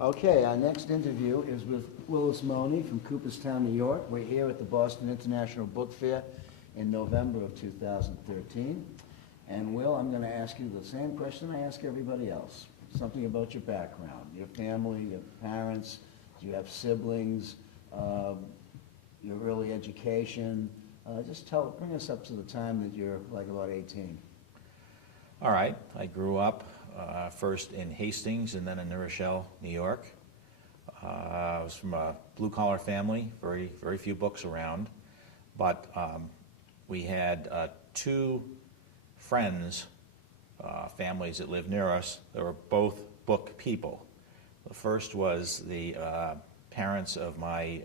Okay, our next interview is with Willis Monie from Cooperstown, New York. We're here at the Boston International Book Fair in November of 2013. And Will, I'm going to ask you the same question I ask everybody else. Something about your background, your family, your parents, do you have siblings, your early education. Bring us up to the time that you're like about 18. All right. I grew up first in Hastings and then in New Rochelle, New York. I was from a blue-collar family, very few books around. But we had two friends, families that lived near us that were both book people. The first was the parents of my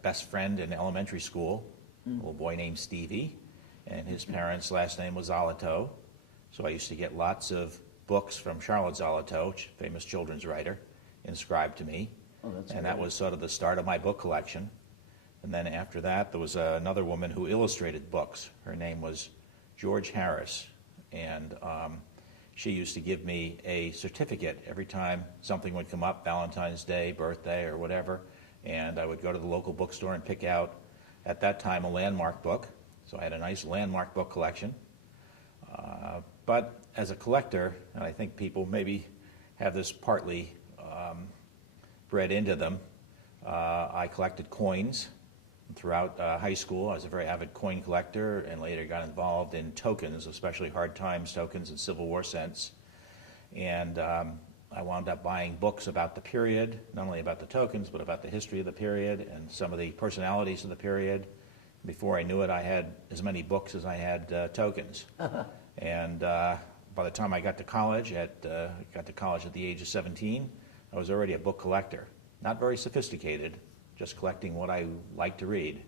best friend in elementary school, a little boy named Stevie, and his parents' last name was Zolotow. So I used to get lots of books from Charlotte Zolotow, famous children's writer, inscribed to me. Oh, that's and great. That was sort of the start of my book collection. And then after that, there was another woman who illustrated books. Her name was George Harris, and she used to give me a certificate every time something would come up, Valentine's Day, birthday, or whatever, and I would go to the local bookstore and pick out, at that time, a landmark book. So I had a nice landmark book collection. But as a collector, and I think people maybe have this partly bred into them, I collected coins. Throughout high school, I was a very avid coin collector and later got involved in tokens, especially hard times tokens and Civil War cents. And I wound up buying books about the period, not only about the tokens, but about the history of the period and some of the personalities of the period. Before I knew it, I had as many books as I had tokens. And by the time I got to college, at the age of 17, I was already a book collector. Not very sophisticated, just collecting what I like to read.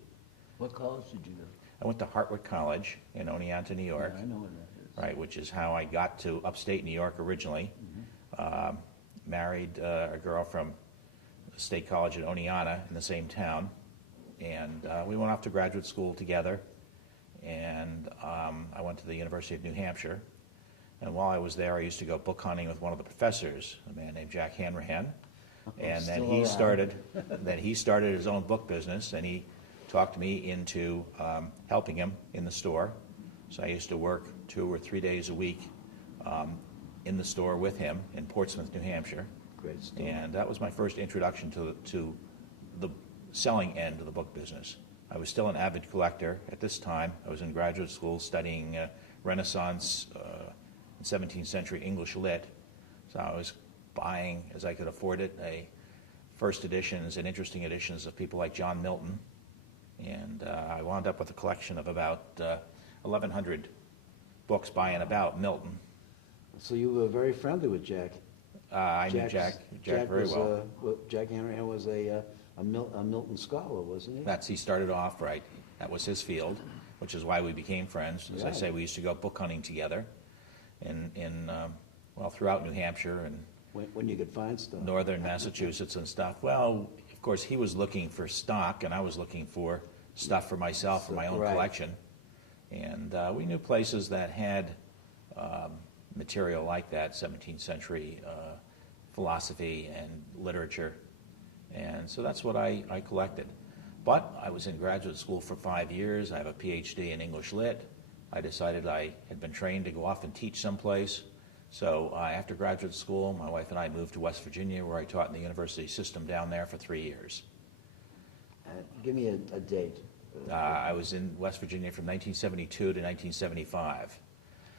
What college did you go? I went to Hartwick College in Oneonta, New York. Yeah, I know where that is. Right, which is how I got to upstate New York originally. Married a girl from the State College at Oneonta in the same town. And we went off to graduate school together. And I went to the University of New Hampshire. And while I was there, I used to go book hunting with one of the professors, a man named Jack Hanrahan. And then he started his own book business, and he talked me into helping him in the store. So I used to work 2 or 3 days a week in the store with him in Portsmouth, New Hampshire. Great store. And that was my first introduction to the selling end of the book business. I was still an avid collector at this time. I was in graduate school studying Renaissance and 17th century English lit. So I was buying, as I could afford it, first editions and interesting editions of people like John Milton. And I wound up with a collection of about 1,100 books by and about Milton. So you were very friendly with Jack. I knew Jack very well. Jack Hanrahan was a Milton scholar, wasn't he? He started off, right. That was his field, which is why we became friends. As I say, we used to go book hunting together throughout New Hampshire and when you could find stuff. Northern Massachusetts and stuff. Well, of course, he was looking for stock, and I was looking for stuff for myself, for my own collection. And we knew places that had material like that, 17th century philosophy and literature. And so that's what I collected. But I was in graduate school for 5 years. I have a Ph.D. in English Lit. I decided I had been trained to go off and teach someplace. So after graduate school, my wife and I moved to West Virginia, where I taught in the university system down there for 3 years. Give me a date. I was in West Virginia from 1972 to 1975.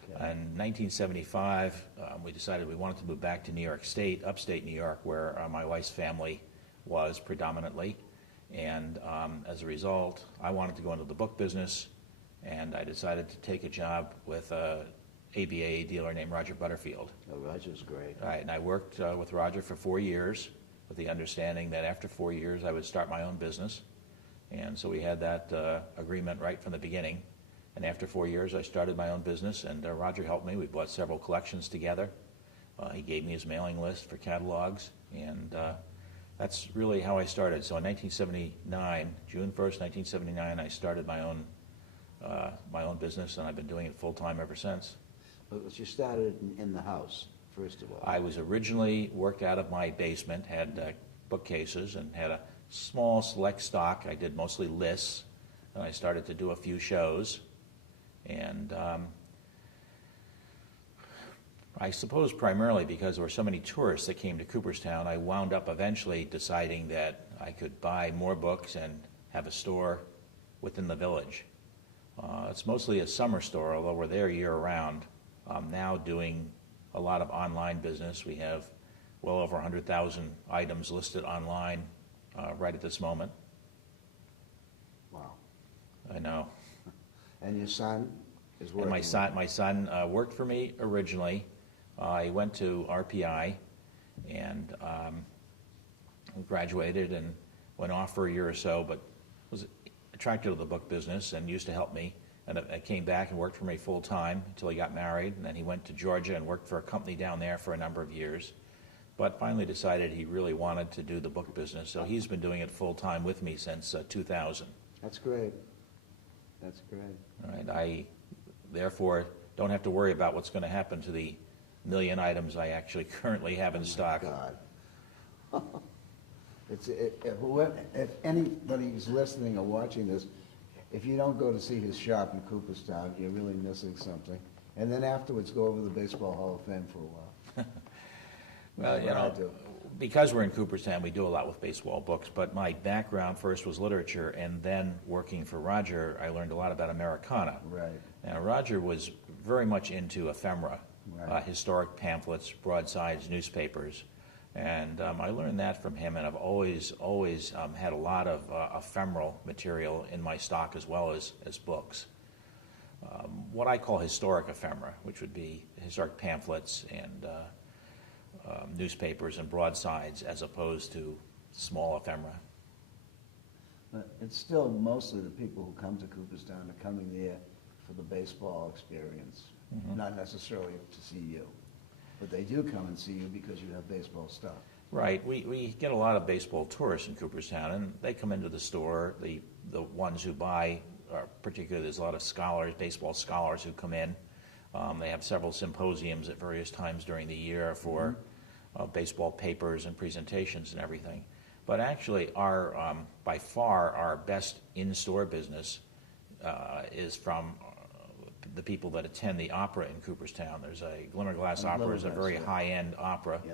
Okay. In 1975, we decided we wanted to move back to New York State, upstate New York, where my wife's family was predominantly. And as a result, I wanted to go into the book business, and I decided to take a job with ABAA dealer named Roger Butterfield. Oh, Roger's great. Right, and I worked with Roger for 4 years with the understanding that after 4 years I would start my own business. And so we had that agreement right from the beginning. And after 4 years I started my own business, and Roger helped me. We bought several collections together. He gave me his mailing list for catalogs, and that's really how I started. So in 1979, June 1st, 1979, I started my own business, and I've been doing it full-time ever since. But you started in the house first of all? I was originally worked out of my basement, had bookcases, and had a small select stock. I did mostly lists, and I started to do a few shows. And I suppose primarily because there were so many tourists that came to Cooperstown, I wound up eventually deciding that I could buy more books and have a store within the village. It's mostly a summer store, although we're there year-round. I'm now doing a lot of online business. We have well over 100,000 items listed online right at this moment. Wow. I know. And your son is And working? my son worked for me originally. He went to RPI and graduated and went off for a year or so, but was attracted to the book business and used to help me. And I came back and worked for me full time until he got married, and then he went to Georgia and worked for a company down there for a number of years. But finally decided he really wanted to do the book business, so he's been doing it full time with me since 2000. That's great. That's great. All right, I therefore don't have to worry about what's going to happen to the million items I actually currently have in stock. God. If anybody is listening or watching this, if you don't go to see his shop in Cooperstown, you're really missing something. And then afterwards, go over to the Baseball Hall of Fame for a while. Well, you know, because we're in Cooperstown, we do a lot with baseball books, but my background first was literature, and then working for Roger, I learned a lot about Americana. Right. Now, Roger was very much into ephemera, Right. historic pamphlets, broadsides, newspapers, and I learned that from him, and I've always had a lot of ephemeral material in my stock as well as books. What I call historic ephemera, which would be historic pamphlets and newspapers and broadsides as opposed to small ephemera. But it's still mostly the people who come to Cooperstown are coming there for the baseball experience, not necessarily to see you. But they do come and see you because you have baseball stuff. Right. We get a lot of baseball tourists in Cooperstown, and they come into the store. The ones who buy, particularly there's a lot of scholars, baseball scholars who come in. They have several symposiums at various times during the year for baseball papers and presentations and everything. But actually, by far our best in-store business is from the people that attend the opera in Cooperstown. There's a Glimmerglass Opera is a very high-end opera. Yeah.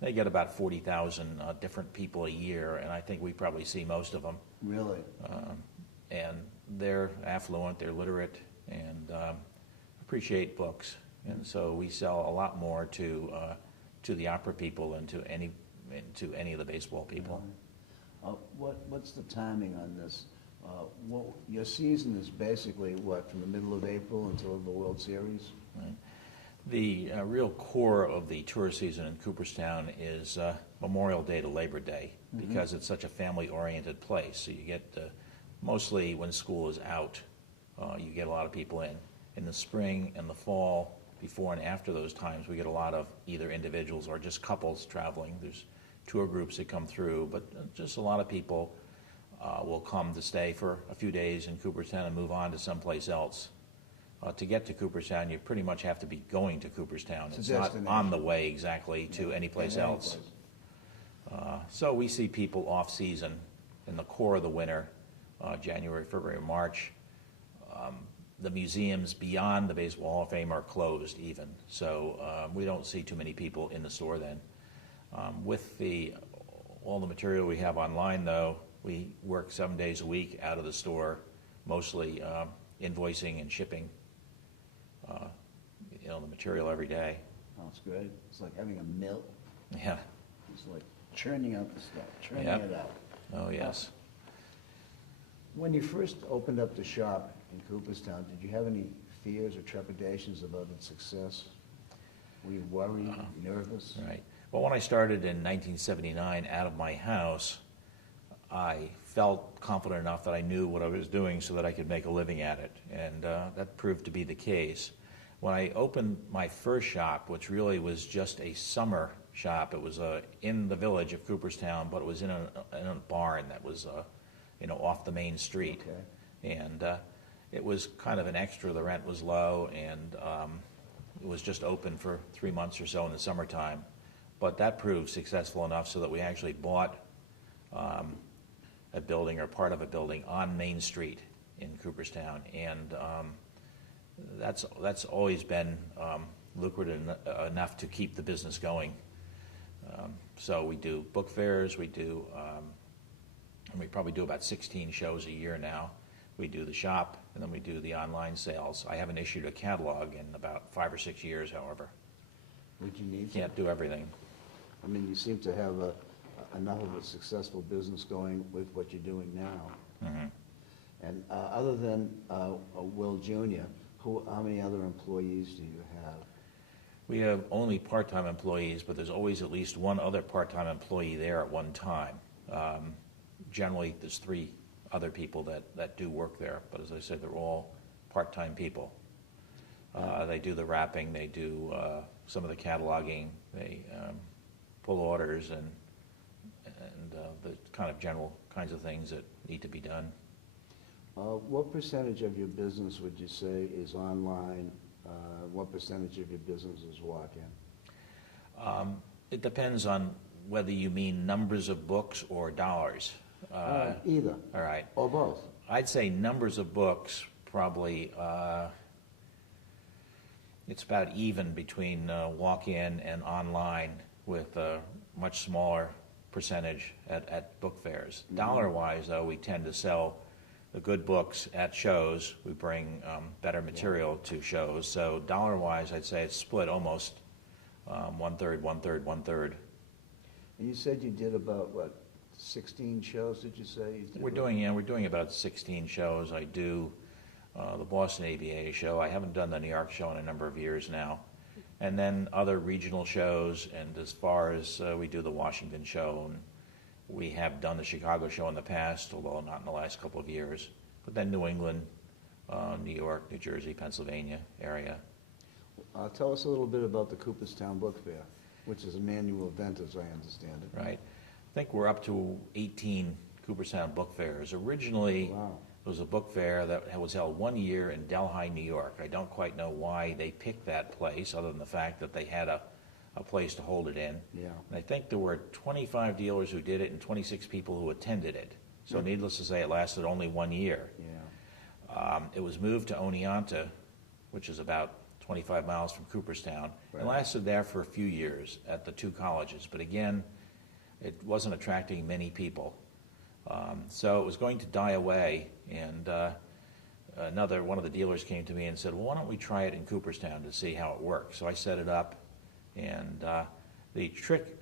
They get about 40,000 different people a year, and I think we probably see most of them. Really? And they're affluent, they're literate, and appreciate books. And so we sell a lot more to the opera people and to any of the baseball people. What's the timing on this? Your season is basically what, from the middle of April until the World Series? Right. The real core of the tourist season in Cooperstown is Memorial Day to Labor Day, because it's such a family-oriented place. So you get, mostly when school is out, you get a lot of people in. In the spring and the fall, before and after those times, we get a lot of either individuals or just couples traveling. There's tour groups that come through, but just a lot of people will come to stay for a few days in Cooperstown and move on to someplace else. To get to Cooperstown, you pretty much have to be going to Cooperstown. It's not on the way exactly to any place else. So we see people off-season in the core of the winter, January, February, March. The museums beyond the Baseball Hall of Fame are closed even, so we don't see too many people in the store then. With all the material we have online, though, we work 7 days a week out of the store, mostly invoicing and shipping the material every day. Oh, it's great. It's like having a mill. Yeah. It's like churning out the stuff, churning Yep. it out. Oh, yes. When you first opened up the shop in Cooperstown, did you have any fears or trepidations about its success? Were you worried, nervous? Right. Well, when I started in 1979 out of my house, I felt confident enough that I knew what I was doing so that I could make a living at it, and that proved to be the case. When I opened my first shop, which really was just a summer shop, it was in the village of Cooperstown, but it was in a barn that was off the main street. Okay. And it was kind of an extra. The rent was low, and was just open for 3 months or so in the summertime. But that proved successful enough so that we actually bought a building or part of a building on Main Street in Cooperstown. And that's always been lucrative enough to keep the business going. So we do book fairs, we probably do about 16 shows a year now. We do the shop, and then we do the online sales. I haven't issued a catalog in about 5 or 6 years, however. Would you need to? Can't do everything. I mean, you seem to have enough of a successful business going with what you're doing now. Mm-hmm. And other than Will Jr., how many other employees do you have? We have only part-time employees, but there's always at least one other part-time employee there at one time. Generally, there's 3 other people that do work there, but as I said, they're all part-time people. They do the wrapping, they do some of the cataloging, they pull orders and the kind of general kinds of things that need to be done. What percentage of your business would you say is online? What percentage of your business is walk-in? It depends on whether you mean numbers of books or dollars. Either. All right. Or both. I'd say numbers of books probably, it's about even between walk-in and online, with a much smaller percentage at book fairs. Mm-hmm. Dollar-wise, though, we tend to sell the good books at shows. We bring better material to shows. So dollar-wise, I'd say it's split almost 1/3, 1/3, 1/3. And you said you did about, what, 16 shows, did you say? We're doing about 16 shows. I do the Boston ABAA show. I haven't done the New York show in a number of years now. And then other regional shows, and as far as we do the Washington show, and we have done the Chicago show in the past, although not in the last couple of years. But then New England, New York, New Jersey, Pennsylvania area. Tell us a little bit about the Cooperstown Book Fair, which is an annual event, as I understand it. Right. I think we're up to 18 Cooperstown book fairs. Originally, wow. It was a book fair that was held 1 year in Delhi, New York. I don't quite know why they picked that place, other than the fact that they had a place to hold it in. Yeah. And I think there were 25 dealers who did it and 26 people who attended it. So needless to say, it lasted only 1 year. Yeah. It was moved to Oneonta, which is about 25 miles from Cooperstown. Right. It lasted there for a few years at the 2 colleges, but again, it wasn't attracting many people. So it was going to die away, and one of the dealers came to me and said, well, why don't we try it in Cooperstown to see how it works? So I set it up, and the trick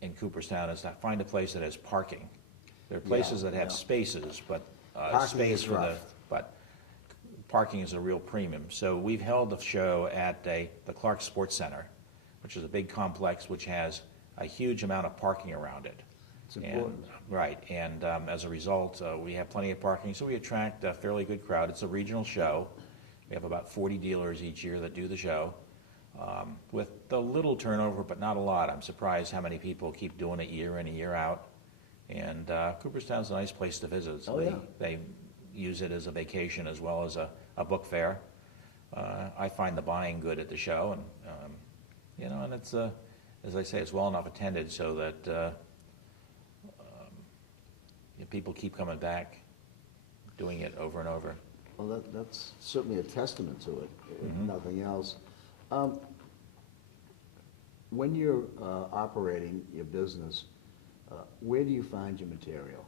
in Cooperstown is to find a place that has parking. There are places that have spaces, but space for but parking is a real premium. So we've held the show at the Clark Sports Center, which is a big complex which has a huge amount of parking around it. It's important. Right, and as a result, we have plenty of parking, so we attract a fairly good crowd. It's a regional show. We have about 40 dealers each year that do the show, with a little turnover, but not a lot. I'm surprised how many people keep doing it year in and year out. And Cooperstown's a nice place to visit. So they use it as a vacation as well as a book fair. I find the buying good at the show, and and it's as I say, it's well enough attended so that people keep coming back, doing it over and over. Well, that's certainly a testament to it, if nothing else. When you're operating your business, where do you find your material?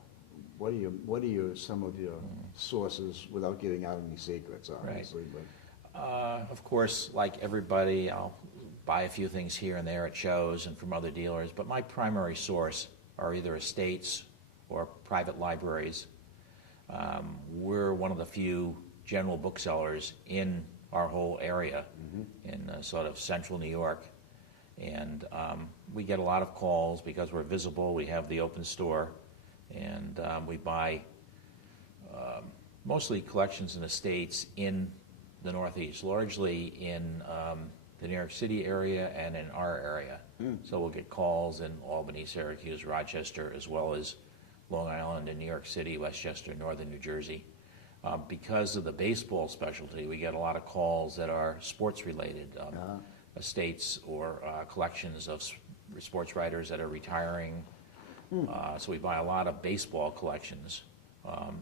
What are some of your sources, without giving out any secrets, obviously? Right. But of course, like everybody, I'll buy a few things here and there at shows and from other dealers, but my primary source are either estates or private libraries. We're one of the few general booksellers in our whole area, in sort of central New York. And we get a lot of calls because we're visible. We have the open store, and we buy mostly collections and estates in the Northeast, largely in the New York City area and in our area. So we'll get calls in Albany, Syracuse, Rochester, as well as Long Island and New York City, Westchester, northern New Jersey. Because of the baseball specialty, we get a lot of calls that are sports-related, estates or collections of sports writers that are retiring. So we buy a lot of baseball collections,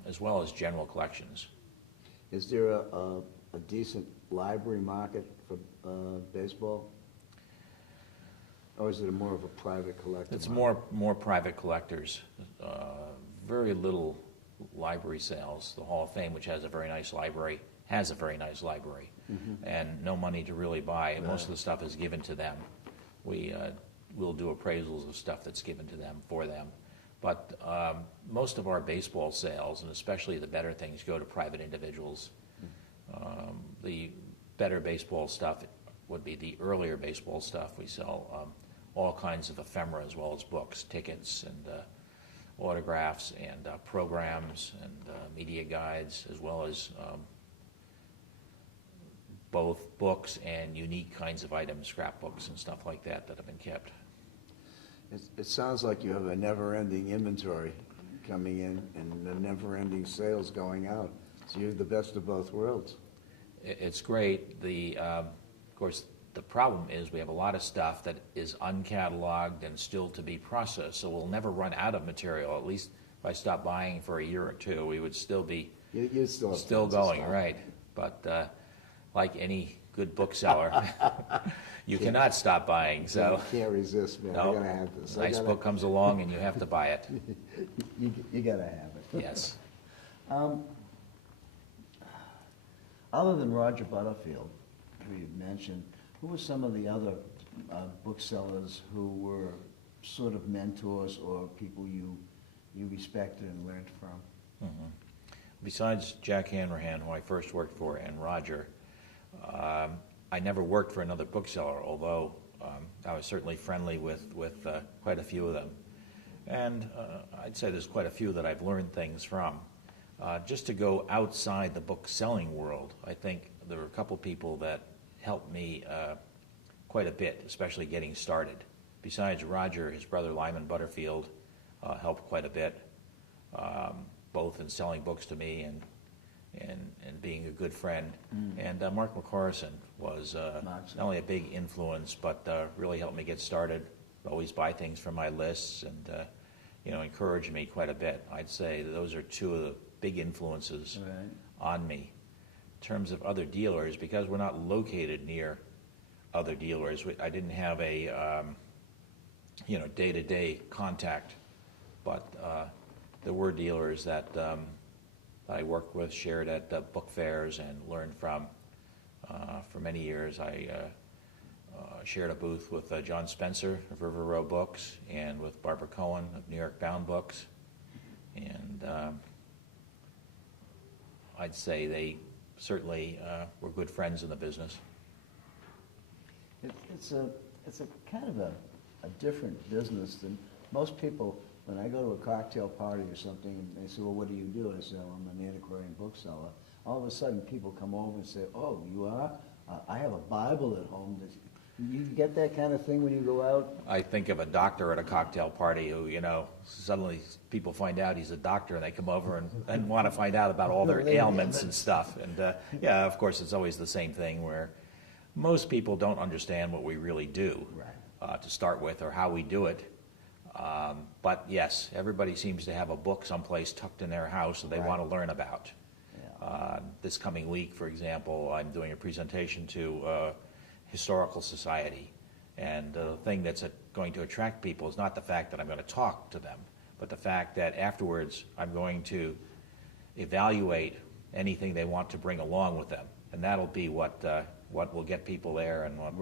as well as general collections. Is there a decent library market for baseball? Or is it more of a private collector? It's more private collectors. Very little library sales. The Hall of Fame, which has a very nice library, and no money to really buy. And most of the stuff is given to them. We'll do appraisals of stuff that's given to them for them. But most of our baseball sales, and especially the better things, go to private individuals. The better baseball stuff would be the earlier baseball stuff. We sell all kinds of ephemera as well as books, tickets, and autographs, and programs, and media guides, as well as both books and unique kinds of items, scrapbooks and stuff like that have been kept. It sounds like you have a never-ending inventory coming in and a never-ending sales going out. So you're the best of both worlds. It's great. Of course, the problem is we have a lot of stuff that is uncatalogued and still to be processed, so we'll never run out of material. At least if I stopped buying for a year or two, we would still be still going, right? But like any good bookseller, you cannot stop buying. So you can't resist, man. Nope. I gotta have this. Nice book comes along and you have to buy it. You gotta have it. Yes. Other than Roger Butterfield, who you mentioned, who were some of the other booksellers who were sort of mentors or people you respected and learned from? Besides Jack Hanrahan, who I first worked for, and Roger, I never worked for another bookseller, although I was certainly friendly with quite a few of them. And I'd say there's quite a few that I've learned things from. Just to go outside the book selling world, I think there were a couple people that helped me quite a bit, especially getting started. Besides Roger, his brother Lyman Butterfield helped quite a bit, both in selling books to me and being a good friend. And Mark McCorrison was not only a big influence, but really helped me get started. Always buy things from my lists and encouraged me quite a bit. I'd say those are two of the big influences on me. In terms of other dealers, because we're not located near other dealers, I didn't have a day-to-day contact, but there were dealers that I worked with, shared at book fairs, and learned from. For many years, I shared a booth with John Spencer of River Row Books and with Barbara Cohen of New York Bound Books, and I'd say they certainly were good friends in the business. It's a kind of a different business than most people. When I go to a cocktail party or something, and they say, well, what do you do? I say, well, I'm an antiquarian bookseller. All of a sudden, people come over and say, oh, you are? I have a Bible at home. You get that kind of thing when you go out? I think of a doctor at a cocktail party who, suddenly people find out he's a doctor and they come over and want to find out about all their ailments and stuff. And yeah, of course, it's always the same thing where most people don't understand what we really do to start with or how we do it. But yes, everybody seems to have a book someplace tucked in their house that they want to learn about. This coming week, for example, I'm doing a presentation to Historical Society, and the thing that's going to attract people is not the fact that I'm going to talk to them, but the fact that afterwards I'm going to evaluate anything they want to bring along with them, and that'll be what will get people there and what.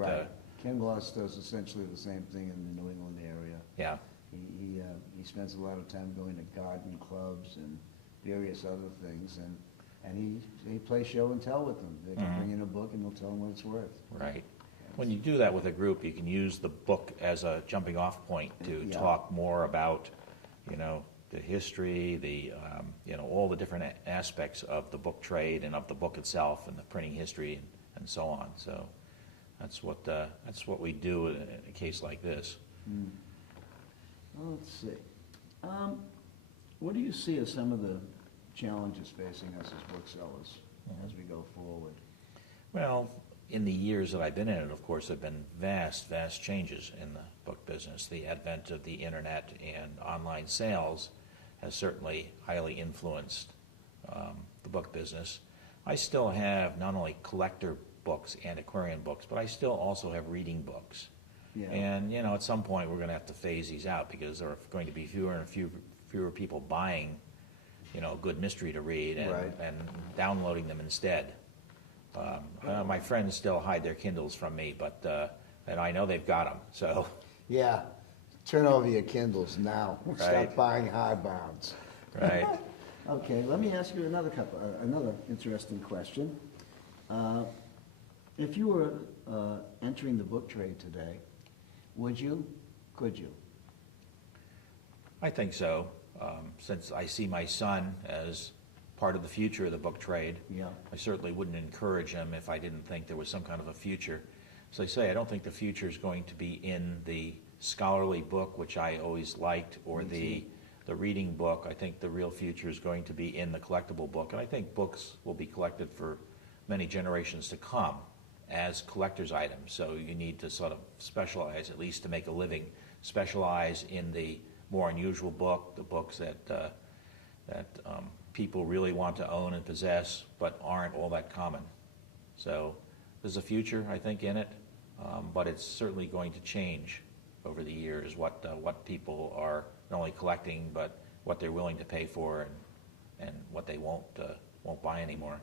Ken Gloss does essentially the same thing in the New England area. Yeah. He spends a lot of time going to garden clubs and various other things, and he plays show and tell with them. They can bring in a book and they'll tell them what it's worth. Right. When you do that with a group, you can use the book as a jumping off point to talk more about, the history, the all the different aspects of the book trade and of the book itself and the printing history and so on. So that's what we do in a case like this. Well, let's see. What do you see as some of the challenges facing us as booksellers as we go forward? Well, in the years that I've been in it, of course, there have been vast, vast changes in the book business. The advent of the internet and online sales has certainly highly influenced the book business. I still have not only collector books, antiquarian books, but I still also have reading books. Yeah. And, you know, at some point we're going to have to phase these out because there are going to be fewer and fewer people buying, you know, a good mystery to read and, Right. and downloading them instead. My friends still hide their Kindles from me, but and I know they've got them. So Yeah, turn over your Kindles now. Right. Stop buying hardbounds. right. Okay, let me ask you another interesting question. If you were entering the book trade today, could you? I think so. Since I see my son as part of the future of the book trade, Yeah. I certainly wouldn't encourage him if I didn't think there was some kind of a future. As I say, I don't think the future is going to be in the scholarly book, which I always liked, or the reading book. I think the real future is going to be in the collectible book, and I think books will be collected for many generations to come as collector's items. So you need to sort of specialize, at least to make a living, specialize in the more unusual book, the books that people really want to own and possess, but aren't all that common. So there's a future, I think, in it, but it's certainly going to change over the years what people are not only collecting, but what they're willing to pay for and what they won't buy anymore.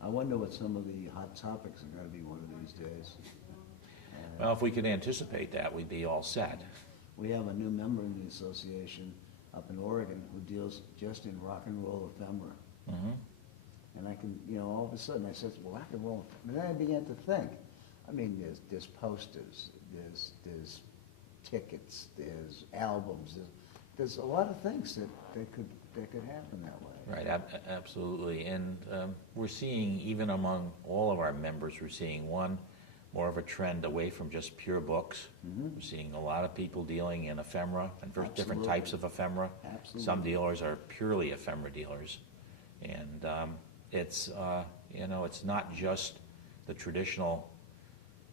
I wonder what some of the hot topics are going to be one of these days. Well, if we could anticipate that, we'd be all set. We have a new member in the association up in Oregon who deals just in rock and roll ephemera. Mm-hmm. And I can, you know, all of a sudden I said, well, rock and roll ephemera. And then I began to think. I mean, there's posters, there's tickets, there's albums, there's a lot of things that could happen that way. Right, absolutely. And we're seeing, even among all of our members, we're seeing more of a trend away from just pure books. Mm-hmm. We're seeing a lot of people dealing in ephemera and for different Absolutely. types of ephemera. Absolutely. Some dealers are purely ephemera dealers. And it's, you know, it's not just the traditional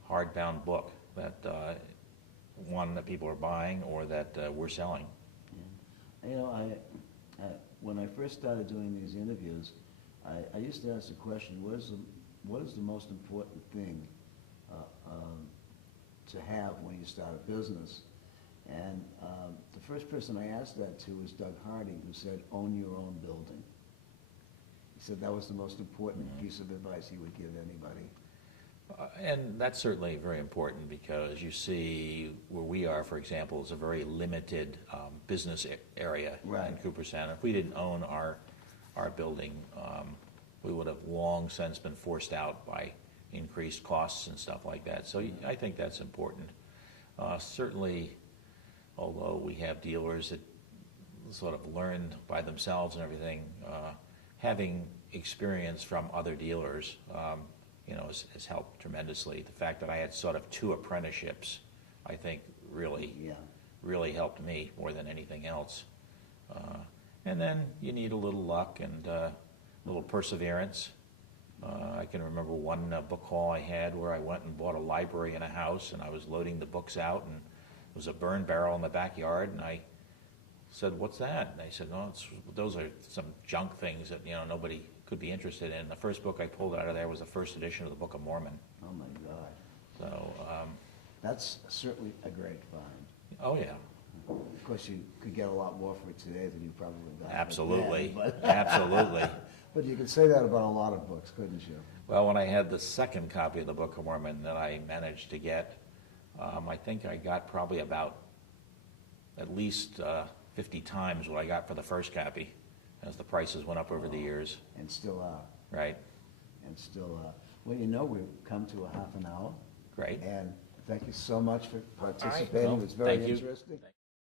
hardbound book that one that people are buying or that we're selling. Yeah. You know, when I first started doing these interviews, I used to ask the question, what is the most important thing to have when you start a business? And the first person I asked that to was Doug Harding, who said, own your own building. He said that was the most important piece of advice he would give anybody. And that's certainly very important because you see where we are, for example, is a very limited business area Right. in Cooperstown. If we didn't own our building, we would have long since been forced out by increased costs and stuff like that. So I think that's important. Certainly, although we have dealers that sort of learn by themselves and everything, having experience from other dealers you know, has helped tremendously. The fact that I had sort of 2 apprenticeships, I think, really helped me more than anything else. And then you need a little luck and a little perseverance. I can remember one book haul I had where I went and bought a library in a house, and I was loading the books out, and there was a burn barrel in the backyard, and I said, "What's that?" And they said, "No, those are some junk things that, you know, nobody could be interested in." The first book I pulled out of there was the first edition of the Book of Mormon. Oh my God. So, That's certainly a great find. oh yeah, Of course, you could get a lot more for it today than you probably got. absolutely, Then, but, absolutely. but you could say that about a lot of books, couldn't you? Well, when I had the second copy of the Book of Mormon that I managed to get, I think I got probably about at least 50 times what I got for the first copy, as the prices went up over the years. And still are. Right. And still are. Well, you know, we've come to a half an hour. Great. And thank you so much for All right. participating. Well, It was very thank you. interesting.